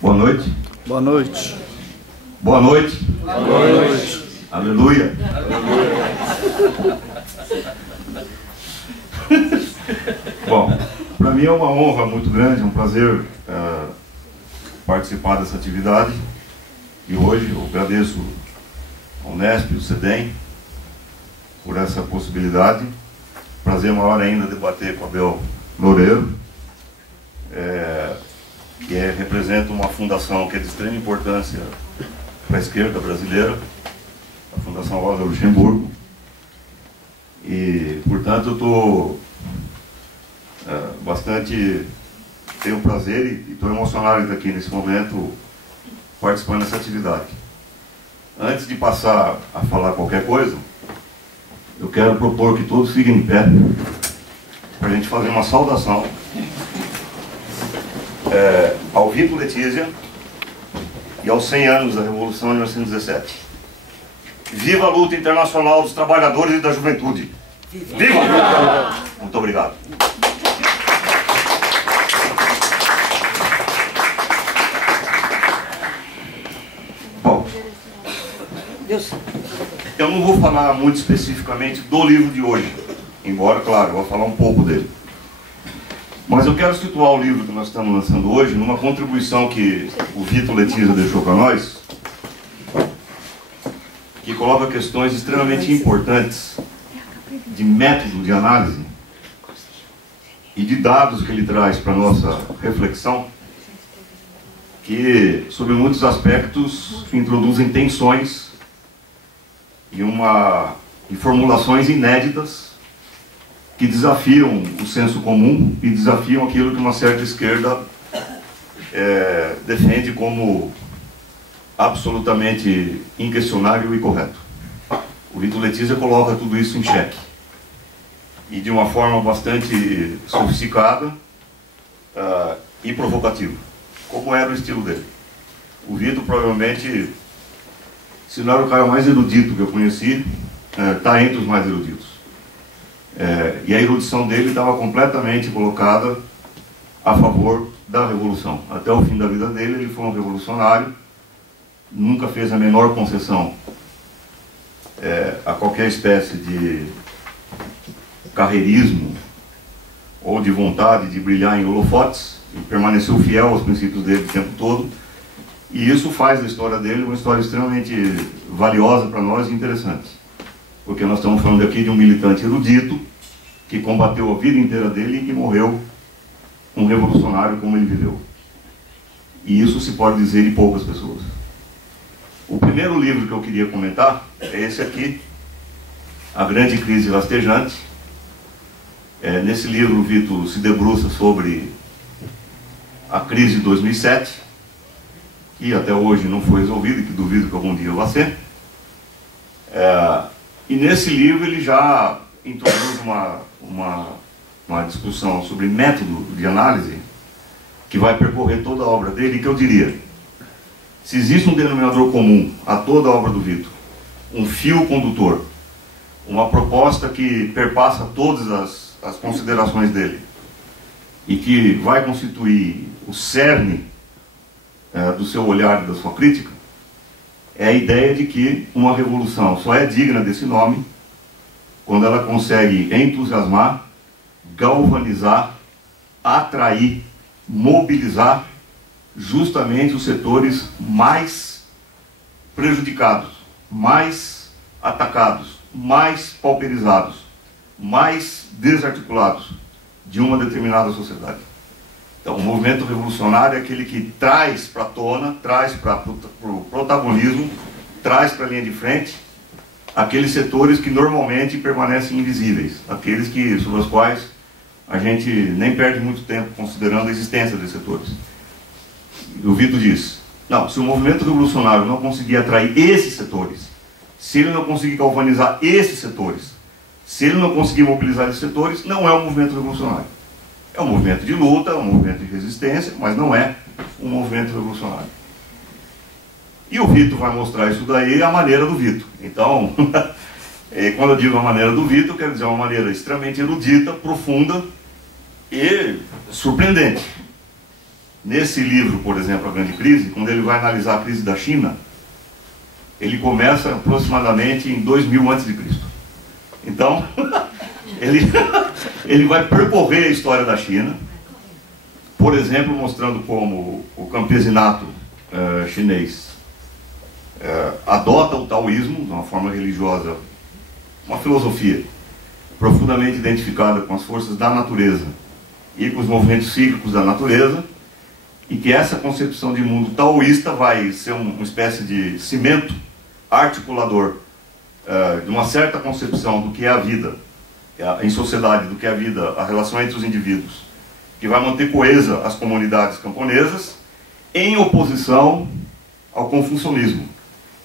Boa noite. Boa noite. Boa noite. Boa noite. Aleluia. Bom, para mim é uma honra muito grande, um prazer participar dessa atividade. E hoje eu agradeço ao Unesp, ao CEDEM, por essa possibilidade. Prazer maior ainda debater com Abel Loureiro, que representa uma fundação que é de extrema importância para a esquerda brasileira, a Fundação Rosa Luxemburgo. E, portanto, eu estou tenho o prazer e estou emocionado de estar aqui nesse momento participando dessa atividade. Antes de passar a falar qualquer coisa, eu quero propor que todos fiquem em pé para a gente fazer uma saudação ao Vito Letícia e aos 100 anos da Revolução de 1917. Viva a luta internacional dos trabalhadores e da juventude! Viva! Muito obrigado. Bom, eu não vou falar muito especificamente do livro de hoje, embora, claro, eu vou falar um pouco dele. Mas eu quero situar o livro que nós estamos lançando hoje numa contribuição que o Vito Letícia deixou para nós, que coloca questões extremamente importantes de método de análise e de dados que ele traz para a nossa reflexão, que, sob muitos aspectos, introduzem tensões e formulações inéditas que desafiam o senso comum e desafiam aquilo que uma certa esquerda defende como absolutamente inquestionável e correto. O Vito Letícia coloca tudo isso em xeque, e de uma forma bastante sofisticada e provocativa, como era o estilo dele. O Vito, provavelmente, se não era o cara mais erudito que eu conheci, está entre os mais eruditos. E a erudição dele estava completamente colocada a favor da revolução. Até o fim da vida dele, ele foi um revolucionário, nunca fez a menor concessão a qualquer espécie de carreirismo ou de vontade de brilhar em holofotes, e permaneceu fiel aos princípios dele o tempo todo. E isso faz da história dele uma história extremamente valiosa para nós e interessante, porque nós estamos falando aqui de um militante erudito que combateu a vida inteira dele e que morreu um revolucionário como ele viveu. E isso se pode dizer de poucas pessoas. O primeiro livro que eu queria comentar é esse aqui, A Grande Crise Rastejante. Nesse livro o Vito se debruça sobre a crise de 2007, que até hoje não foi resolvida e que duvido que algum dia vá ser. E nesse livro ele já introduz uma discussão sobre método de análise que vai percorrer toda a obra dele, e que eu diria, se existe um denominador comum a toda a obra do Vito, um fio condutor, uma proposta que perpassa todas as considerações dele e que vai constituir o cerne do seu olhar e da sua crítica, é a ideia de que uma revolução só é digna desse nome quando ela consegue entusiasmar, galvanizar, atrair, mobilizar justamente os setores mais prejudicados, mais atacados, mais pauperizados, mais desarticulados de uma determinada sociedade. Então, o movimento revolucionário é aquele que traz para a tona, traz para o protagonismo, traz para a linha de frente aqueles setores que normalmente permanecem invisíveis, aqueles sobre os quais a gente nem perde muito tempo considerando a existência desses setores. O Vito diz, não, se o movimento revolucionário não conseguir atrair esses setores, se ele não conseguir galvanizar esses setores, se ele não conseguir mobilizar esses setores, não é um movimento revolucionário. É um movimento de luta, é um movimento de resistência, mas não é um movimento revolucionário. E o Vito vai mostrar isso daí à maneira do Vito. Então, quando eu digo a maneira do Vito, eu quero dizer uma maneira extremamente erudita, profunda e surpreendente. Nesse livro, por exemplo, A Grande Crise, quando ele vai analisar a crise da China, ele começa aproximadamente em 2000 a.C. Então, ele vai percorrer a história da China, por exemplo, mostrando como o campesinato chinês adota o taoísmo, de uma forma religiosa, uma filosofia profundamente identificada com as forças da natureza e com os movimentos cíclicos da natureza, e que essa concepção de mundo taoísta vai ser uma espécie de cimento articulador de uma certa concepção do que é a vida em sociedade, do que é a vida, a relação entre os indivíduos, que vai manter coesa as comunidades camponesas, em oposição ao confucionismo,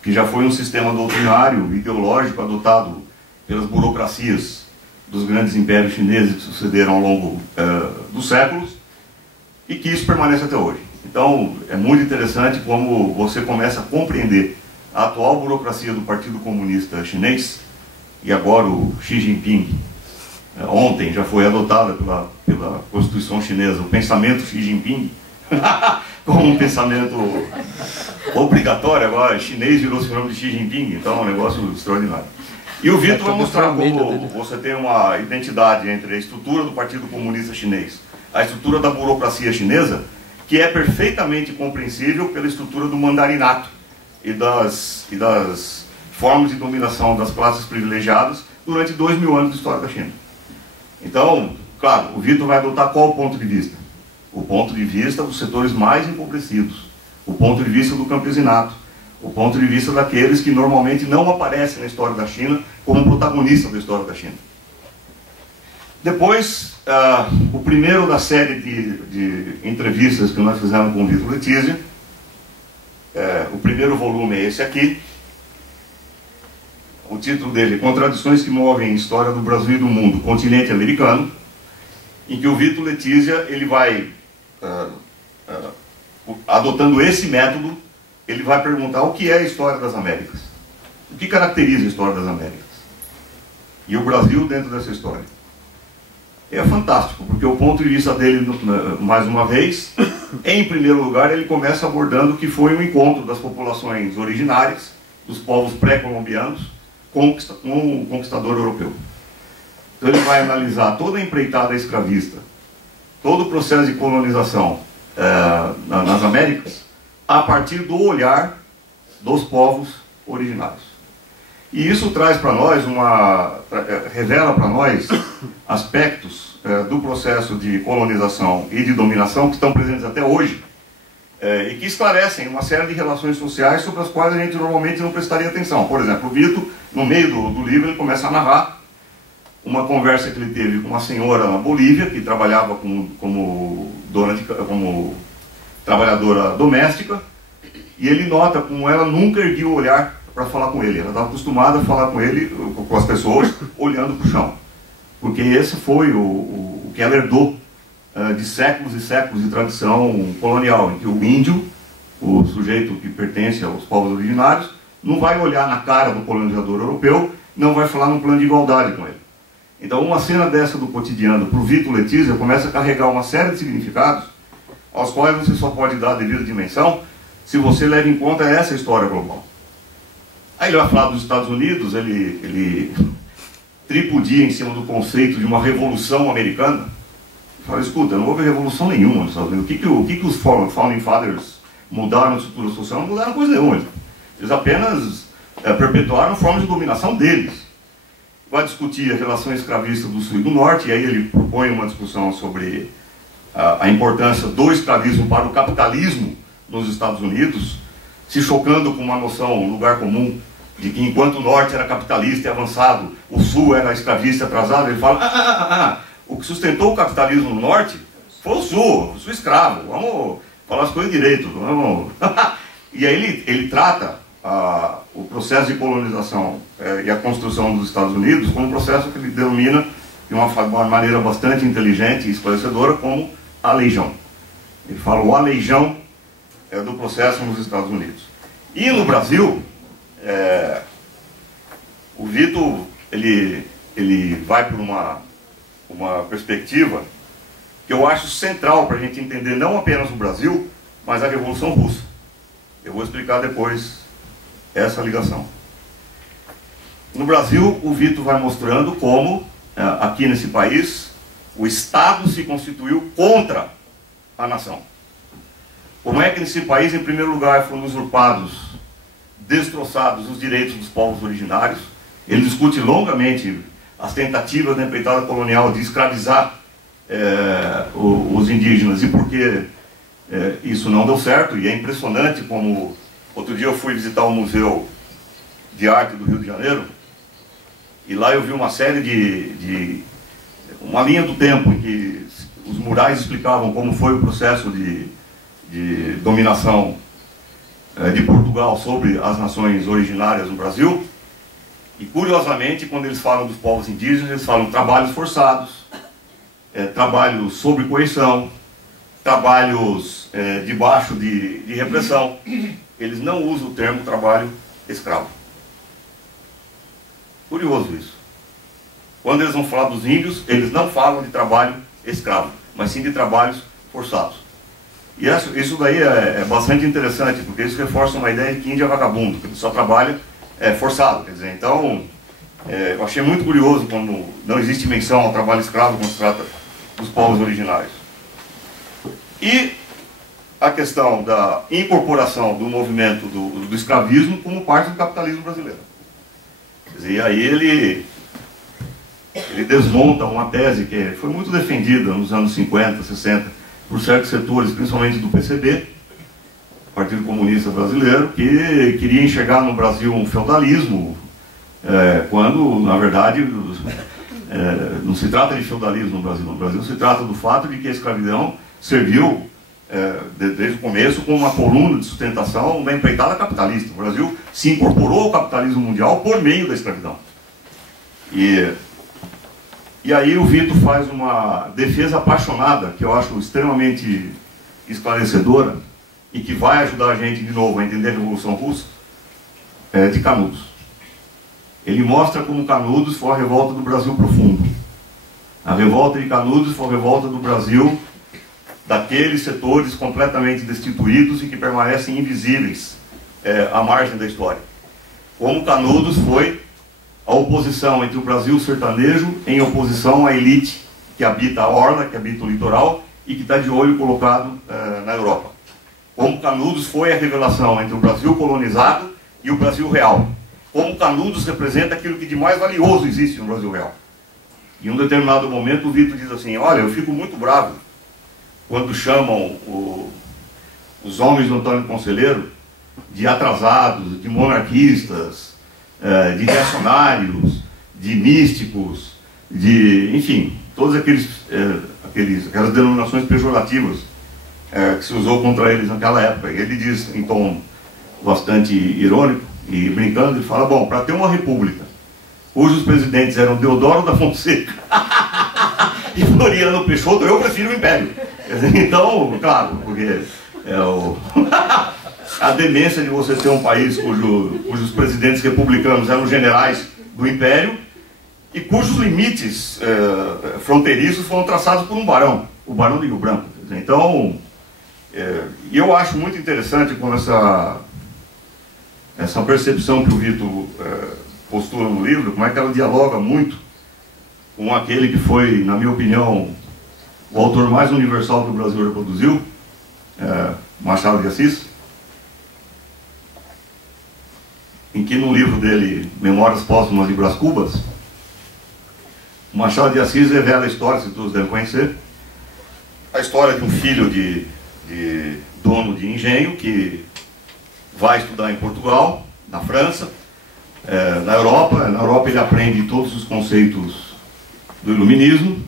que já foi um sistema doutrinário, ideológico, adotado pelas burocracias dos grandes impérios chineses que sucederam ao longo dos séculos, e que isso permanece até hoje. Então, é muito interessante como você começa a compreender a atual burocracia do Partido Comunista Chinês, e agora o Xi Jinping, ontem já foi adotada pela Constituição Chinesa, o pensamento Xi Jinping, como um pensamento obrigatório. Agora, chinês virou sinônimo de Xi Jinping, então é um negócio extraordinário. E o Vitor vai mostrar como você tem uma identidade entre a estrutura do Partido Comunista Chinês, a estrutura da burocracia chinesa, que é perfeitamente compreensível pela estrutura do mandarinato e das formas de dominação das classes privilegiadas durante 2000 anos de história da China. Então, claro, o Vitor vai adotar qual ponto de vista? O ponto de vista dos setores mais empobrecidos, o ponto de vista do campesinato, o ponto de vista daqueles que normalmente não aparecem na história da China como protagonistas da história da China. Depois, o primeiro da série de entrevistas que nós fizemos com o Vitor Letizia, o primeiro volume é esse aqui. O título dele, Contradições que movem a história do Brasil e do mundo, continente americano, em que o Vitor Letizia, ele vai, adotando esse método, ele vai perguntar o que é a história das Américas. O que caracteriza a história das Américas? E o Brasil dentro dessa história. É fantástico, porque o ponto de vista dele, mais uma vez, em primeiro lugar, ele começa abordando o que foi o encontro das populações originárias, dos povos pré-colombianos, com o conquistador europeu. Então ele vai analisar toda a empreitada escravista, todo o processo de colonização nas Américas, a partir do olhar dos povos originários. E isso traz para nós revela para nós aspectos do processo de colonização e de dominação que estão presentes até hoje, e que esclarecem uma série de relações sociais sobre as quais a gente normalmente não prestaria atenção. Por exemplo, o Vitor, no meio do livro, ele começa a narrar uma conversa que ele teve com uma senhora na Bolívia, que trabalhava como trabalhadora doméstica, e ele nota como ela nunca erguia o olhar para falar com ele. Ela estava acostumada a falar com ele, com as pessoas, olhando para o chão. Porque esse foi o que ela herdou de séculos e séculos de tradição colonial, em que o índio, o sujeito que pertence aos povos originários, não vai olhar na cara do colonizador europeu, não vai falar num plano de igualdade com ele. Então, uma cena dessa do cotidiano para o Vitor Letizia começa a carregar uma série de significados aos quais você só pode dar a devida dimensão se você leva em conta essa história global. Aí ele vai falar dos Estados Unidos, ele tripudia em cima do conceito de uma revolução americana. Fala, escuta, não houve revolução nenhuma nos Estados Unidos. O que os Founding Fathers mudaram na estrutura social? Não mudaram coisa nenhuma. Eles apenas perpetuaram formas de dominação deles. Vai discutir a relação escravista do Sul e do Norte, e aí ele propõe uma discussão sobre a importância do escravismo para o capitalismo nos Estados Unidos, se chocando com uma noção, um lugar comum, de que enquanto o Norte era capitalista e avançado, o Sul era escravista e atrasado. Ele fala, o que sustentou o capitalismo no Norte foi o Sul escravo, vamos falar as coisas direito, vamos... E aí ele trata o processo de colonização e a construção dos Estados Unidos como um processo que ele denomina, de uma maneira bastante inteligente e esclarecedora, como aleijão. Ele fala o aleijão do processo nos Estados Unidos. E no Brasil, o Vitor, ele vai por uma perspectiva que eu acho central para a gente entender não apenas o Brasil, mas a Revolução Russa. Eu vou explicar depois essa ligação. No Brasil, o Vito vai mostrando como, aqui nesse país, o Estado se constituiu contra a nação. Como é que nesse país, em primeiro lugar, foram usurpados, destroçados os direitos dos povos originários. Ele discute longamente as tentativas da empreitada colonial de escravizar os indígenas e por que isso não deu certo. E é impressionante como, outro dia eu fui visitar o Museu de Arte do Rio de Janeiro, e lá eu vi uma série uma linha do tempo em que os murais explicavam como foi o processo de dominação de Portugal sobre as nações originárias no Brasil. E curiosamente, quando eles falam dos povos indígenas, eles falam trabalhos forçados, trabalhos sob coerção, trabalhos debaixo de repressão. Eles não usam o termo trabalho escravo. Curioso isso. Quando eles vão falar dos índios, eles não falam de trabalho escravo, mas sim de trabalhos forçados. E isso daí é bastante interessante, porque isso reforça uma ideia de que índio é vagabundo, que só trabalha forçado. Quer dizer, então, eu achei muito curioso quando não existe menção ao trabalho escravo quando se trata dos povos originários. E a questão da incorporação do movimento do escravismo como parte do capitalismo brasileiro. Quer dizer, e aí ele desmonta uma tese que foi muito defendida nos anos 50, 60, por certos setores, principalmente do PCB, Partido Comunista Brasileiro, que queria enxergar no Brasil um feudalismo, quando, na verdade, não se trata de feudalismo no Brasil. No Brasil se trata do fato de que a escravidão serviu, desde o começo, como uma coluna de sustentação da empreitada capitalista. O Brasil se incorporou ao capitalismo mundial por meio da escravidão. E aí o Vito faz uma defesa apaixonada, que eu acho extremamente esclarecedora, e que vai ajudar a gente, de novo, a entender a Revolução Russa, de Canudos. Ele mostra como Canudos foi a revolta do Brasil profundo. A revolta de Canudos foi a revolta do Brasil daqueles setores completamente destituídos e que permanecem invisíveis à margem da história. Como Canudos foi a oposição entre o Brasil sertanejo em oposição à elite que habita a orla, que habita o litoral e que está de olho colocado na Europa. Como Canudos foi a revelação entre o Brasil colonizado e o Brasil real. Como Canudos representa aquilo que de mais valioso existe no Brasil real. Em um determinado momento o Vito diz assim: olha, eu fico muito bravo quando chamam os homens do Antônio Conselheiro de atrasados, de monarquistas, de reacionários, de místicos, enfim, todas aquelas denominações pejorativas que se usou contra eles naquela época. E ele diz, em tom bastante irônico e brincando, ele fala: bom, para ter uma república cujos presidentes eram Deodoro da Fonseca e Floriano Peixoto, eu prefiro o Império. Então, claro, porque a demência de você ter um país cujos presidentes republicanos eram generais do Império e cujos limites fronteiriços foram traçados por um barão, o Barão de Rio Branco. Então, eu acho muito interessante como essa percepção que o Vito postula no livro, como é que ela dialoga muito com aquele que foi, na minha opinião, o autor mais universal que o Brasil reproduziu, Machado de Assis, em que no livro dele, Memórias Póstumas de Brás Cubas, o Machado de Assis revela a história, se todos devem conhecer, a história de um filho de dono de engenho que vai estudar em Portugal, na França, na Europa. Na Europa ele aprende todos os conceitos do iluminismo,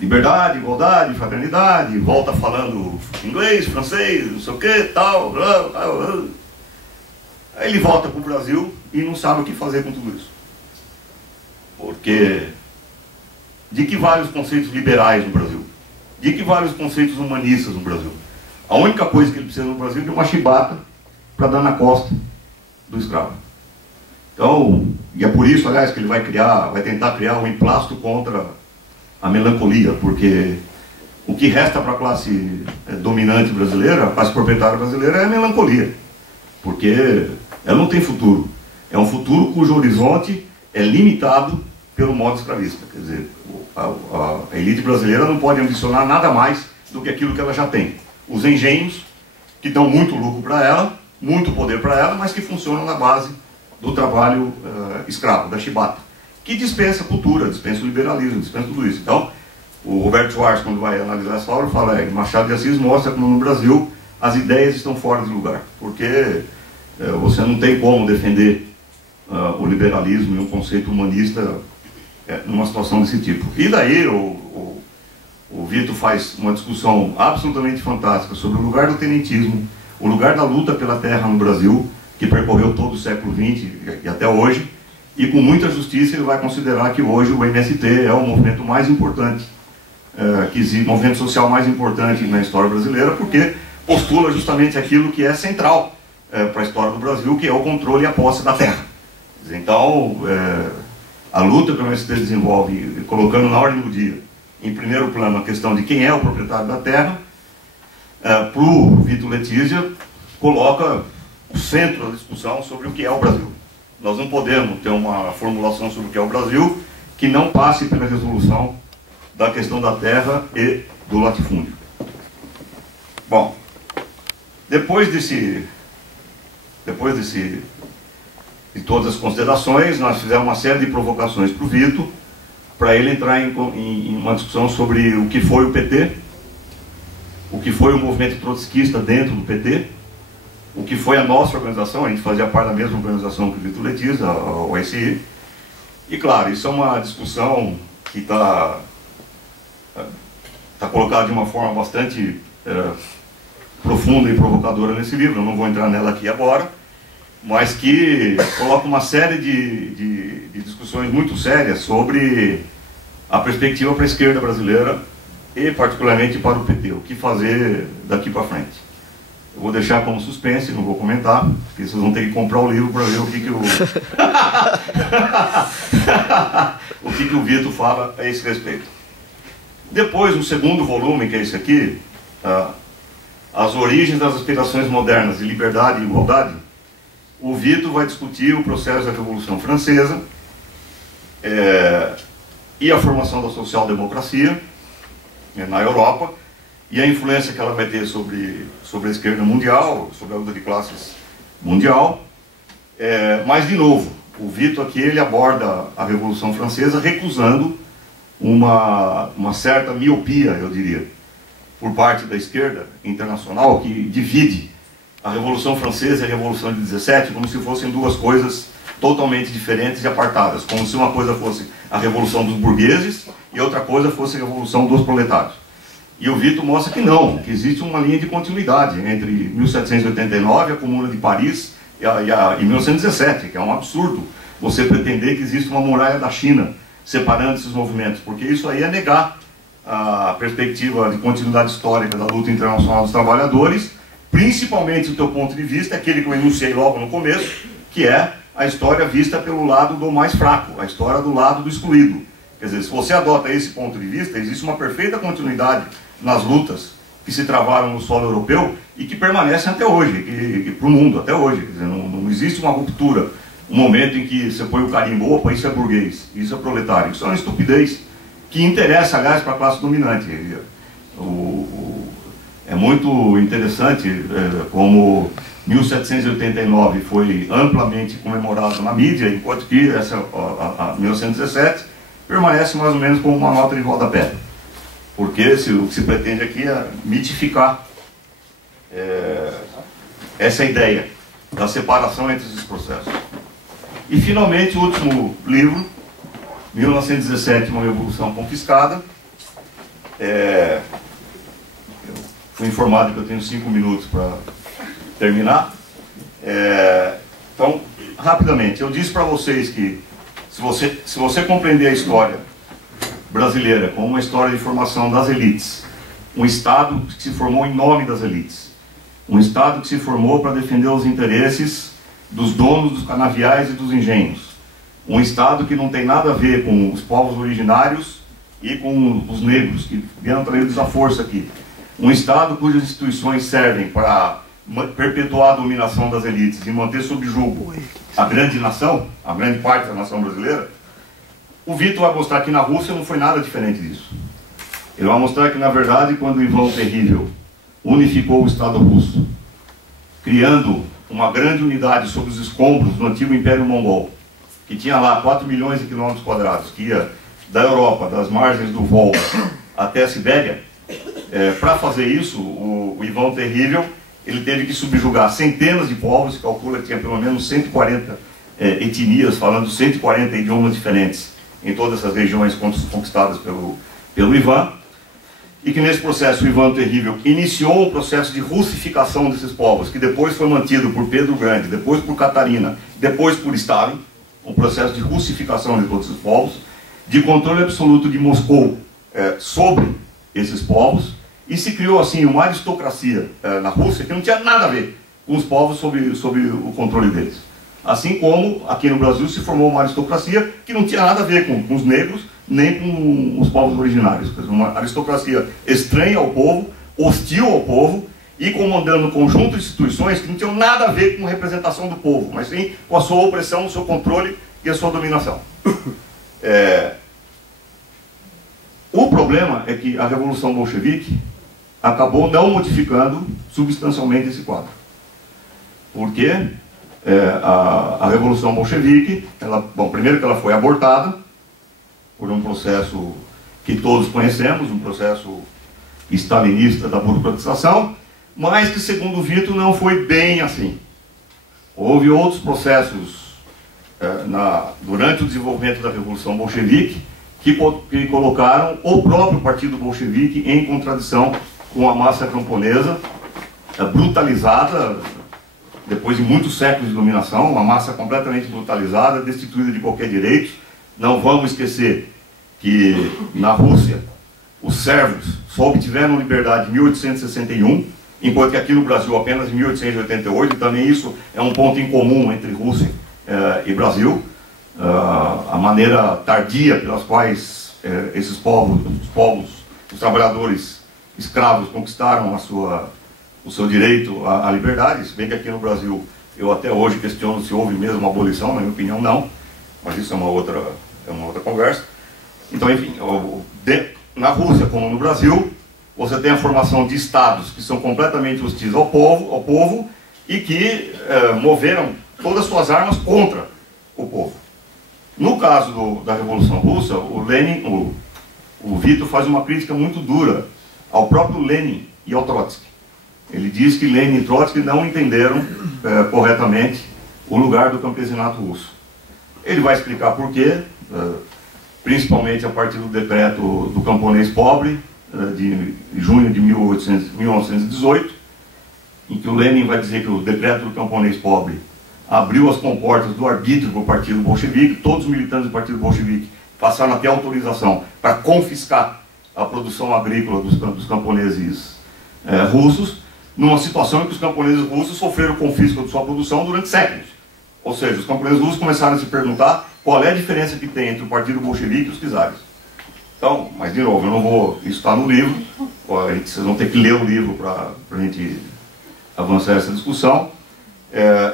liberdade, igualdade, fraternidade, volta falando inglês, francês, não sei o que, tal, blá, blá, blá. Aí ele volta para o Brasil e não sabe o que fazer com tudo isso. Porque de que vale os conceitos liberais no Brasil? De que vale os conceitos humanistas no Brasil? A única coisa que ele precisa no Brasil é de uma chibata para dar na costa do escravo. Então, e é por isso, aliás, que ele vai tentar criar um emplasto contra a melancolia, porque o que resta para a classe dominante brasileira, a classe proprietária brasileira, é a melancolia, porque ela não tem futuro. É um futuro cujo horizonte é limitado pelo modo escravista. Quer dizer, a elite brasileira não pode ambicionar nada mais do que aquilo que ela já tem. Os engenhos, que dão muito lucro para ela, muito poder para ela, mas que funcionam na base do trabalho escravo, da chibata, que dispensa cultura, dispensa o liberalismo, dispensa tudo isso. Então, o Roberto Schwartz, quando vai analisar essa obra, fala Machado de Assis mostra como no Brasil as ideias estão fora de lugar, porque você não tem como defender o liberalismo e um conceito humanista numa situação desse tipo. E daí o Vito faz uma discussão absolutamente fantástica sobre o lugar do tenentismo, o lugar da luta pela terra no Brasil, que percorreu todo o século XX e até hoje, e com muita justiça ele vai considerar que hoje o MST é o movimento mais importante, o movimento social mais importante na história brasileira, porque postula justamente aquilo que é central para a história do Brasil, que é o controle e a posse da terra. Então, a luta que o MST desenvolve, colocando na ordem do dia, em primeiro plano, a questão de quem é o proprietário da terra, para o Vito Letícia, coloca o centro da discussão sobre o que é o Brasil. Nós não podemos ter uma formulação sobre o que é o Brasil que não passe pela resolução da questão da terra e do latifúndio. Bom, depois de todas as considerações, nós fizemos uma série de provocações para o Vito, para ele entrar em uma discussão sobre o que foi o PT, o que foi o movimento trotskista dentro do PT, o que foi a nossa organização. A gente fazia parte da mesma organização que o Vito Letícia, a OSI. E claro, isso é uma discussão que está colocada de uma forma bastante profunda e provocadora nesse livro. Eu não vou entrar nela aqui agora, mas que coloca uma série de discussões muito sérias sobre a perspectiva para a esquerda brasileira e particularmente para o PT, o que fazer daqui para frente. Eu vou deixar como suspense, não vou comentar, porque vocês vão ter que comprar o livro para ver o que o que o Vito fala a esse respeito. Depois, o segundo volume, que é esse aqui, As Origens das Aspirações Modernas de Liberdade e Igualdade, o Vito vai discutir o processo da Revolução Francesa e a formação da social-democracia na Europa, e a influência que ela vai ter sobre a esquerda mundial, sobre a luta de classes mundial. Mas, de novo, o Vito aqui ele aborda a Revolução Francesa recusando uma certa miopia, eu diria, por parte da esquerda internacional, que divide a Revolução Francesa e a Revolução de 17 como se fossem duas coisas totalmente diferentes e apartadas, como se uma coisa fosse a Revolução dos burgueses e outra coisa fosse a Revolução dos proletários. E o Vito mostra que não, que existe uma linha de continuidade entre 1789, a Comuna de Paris, e 1917, que é um absurdo você pretender que existe uma muralha da China separando esses movimentos, porque isso aí é negar a perspectiva de continuidade histórica da luta internacional dos trabalhadores, principalmente do teu ponto de vista, aquele que eu enunciei logo no começo, que é a história vista pelo lado do mais fraco, a história do lado do excluído. Quer dizer, se você adota esse ponto de vista, existe uma perfeita continuidade nas lutas que se travaram no solo europeu e que permanecem até hoje, para o mundo, até hoje. Quer dizer, não existe uma ruptura, um momento em que você põe o carimbo, opa, isso é burguês, isso é proletário. Isso é uma estupidez que interessa, aliás, para a classe dominante. É muito interessante como 1789 foi amplamente comemorado na mídia, enquanto que a 1917 permanece mais ou menos como uma nota de rodapé. Porque o que se pretende aqui é mitificar essa ideia da separação entre esses processos. E finalmente o último livro, 1917, uma Revolução Confiscada. Eu fui informado que eu tenho 5 minutos para terminar. Então, rapidamente, eu disse para vocês que se você compreender a história brasileira como uma história de formação das elites, um Estado que se formou em nome das elites, um Estado que se formou para defender os interesses dos donos dos canaviais e dos engenhos, um Estado que não tem nada a ver com os povos originários e com os negros, que vieram traídos à força aqui. Um Estado cujas instituições servem para perpetuar a dominação das elites e manter sob julgo a grande nação, a grande parte da nação brasileira. O Vitor vai mostrar que na Rússia não foi nada diferente disso. Ele vai mostrar que, na verdade, quando o Ivan o Terrível unificou o Estado russo, criando uma grande unidade sobre os escombros do antigo Império Mongol, que tinha lá 4 milhões de quilômetros quadrados, que ia da Europa, das margens do Volga até a Sibéria, para fazer isso, o Ivan o Terrível, ele teve que subjugar centenas de povos, se calcula que tinha pelo menos 140 etnias, falando 140 idiomas diferentes, em todas essas regiões conquistadas pelo Ivan, e que nesse processo o Ivan o Terrível iniciou o processo de russificação desses povos, que depois foi mantido por Pedro o Grande, depois por Catarina, depois por Stalin, um processo de russificação de todos esses povos, de controle absoluto de Moscou sobre esses povos, e se criou assim uma aristocracia na Rússia que não tinha nada a ver com os povos sob o controle deles. Assim como aqui no Brasil se formou uma aristocracia que não tinha nada a ver com os negros, nem com os povos originários. Uma aristocracia estranha ao povo, hostil ao povo, e comandando um conjunto de instituições que não tinham nada a ver com a representação do povo, mas sim com a sua opressão, o seu controle e a sua dominação. O problema é que a Revolução Bolchevique acabou não modificando substancialmente esse quadro. Porque a Revolução Bolchevique, primeiro que ela foi abortada por um processo que todos conhecemos, um processo stalinista da burocratização, mas que, segundo o Vitor, não foi bem assim. Houve outros processos durante o desenvolvimento da Revolução Bolchevique que colocaram o próprio Partido Bolchevique em contradição com a massa camponesa, brutalizada, depois de muitos séculos de dominação, uma massa completamente brutalizada, destituída de qualquer direito. Não vamos esquecer que na Rússia os servos só obtiveram liberdade em 1861, enquanto que aqui no Brasil apenas em 1888, e também isso é um ponto em comum entre Rússia e Brasil, a maneira tardia pelas quais esses os trabalhadores escravos conquistaram o seu direito à liberdade, se bem que aqui no Brasil eu até hoje questiono se houve mesmo uma abolição, na minha opinião não, mas isso é uma outra conversa. Então, enfim, na Rússia como no Brasil, você tem a formação de estados que são completamente hostis ao povo e que moveram todas as suas armas contra o povo. No caso da Revolução Russa, o Vitor faz uma crítica muito dura ao próprio Lenin e ao Trotsky. Ele diz que Lenin e Trotsky não entenderam corretamente o lugar do campesinato russo. Ele vai explicar por quê, principalmente a partir do decreto do camponês pobre, de junho de 1918, em que o Lenin vai dizer que o decreto do camponês pobre abriu as comportas do arbítrio para o Partido Bolchevique. Todos os militantes do Partido Bolchevique passaram a ter autorização para confiscar a produção agrícola dos camponeses russos, numa situação em que os camponeses russos sofreram confisco de sua produção durante séculos. Ou seja, os camponeses russos começaram a se perguntar qual é a diferença que tem entre o Partido Bolchevique e os czares. Então, mas de novo, eu não vou... Isso está no livro, vocês vão ter que ler o livro para a gente avançar essa discussão.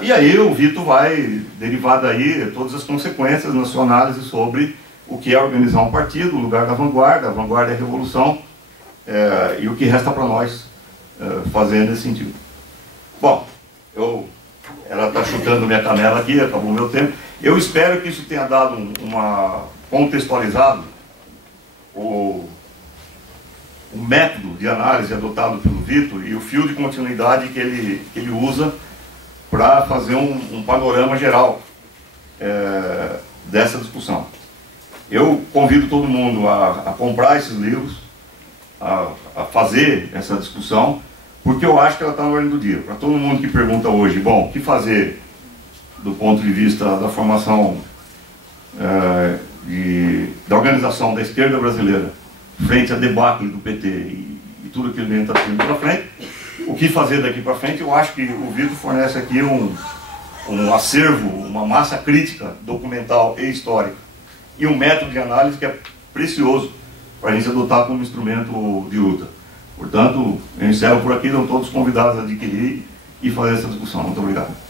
E aí o Vitor vai derivar daí todas as consequências na sua análise sobre o que é organizar um partido, o lugar da vanguarda, a vanguarda é a revolução, e o que resta para nós fazer nesse sentido. Bom, ela está chutando minha canela aqui, acabou o meu tempo. Eu espero que isso tenha dado contextualizado o método de análise adotado pelo Vitor e o fio de continuidade que ele usa para fazer um panorama geral dessa discussão. Eu convido todo mundo a comprar esses livros, a fazer essa discussão, porque eu acho que ela está na ordem do dia. Para todo mundo que pergunta hoje, bom, o que fazer do ponto de vista da formação da organização da esquerda brasileira frente à debacle do PT e tudo aquilo que ele está tendo para frente, o que fazer daqui para frente, eu acho que o Vitor fornece aqui um acervo, uma massa crítica, documental e histórica, e um método de análise que é precioso para a gente adotar como instrumento de luta. Portanto, eu encerro por aqui, estão todos convidados a adquirir e fazer essa discussão. Muito obrigado.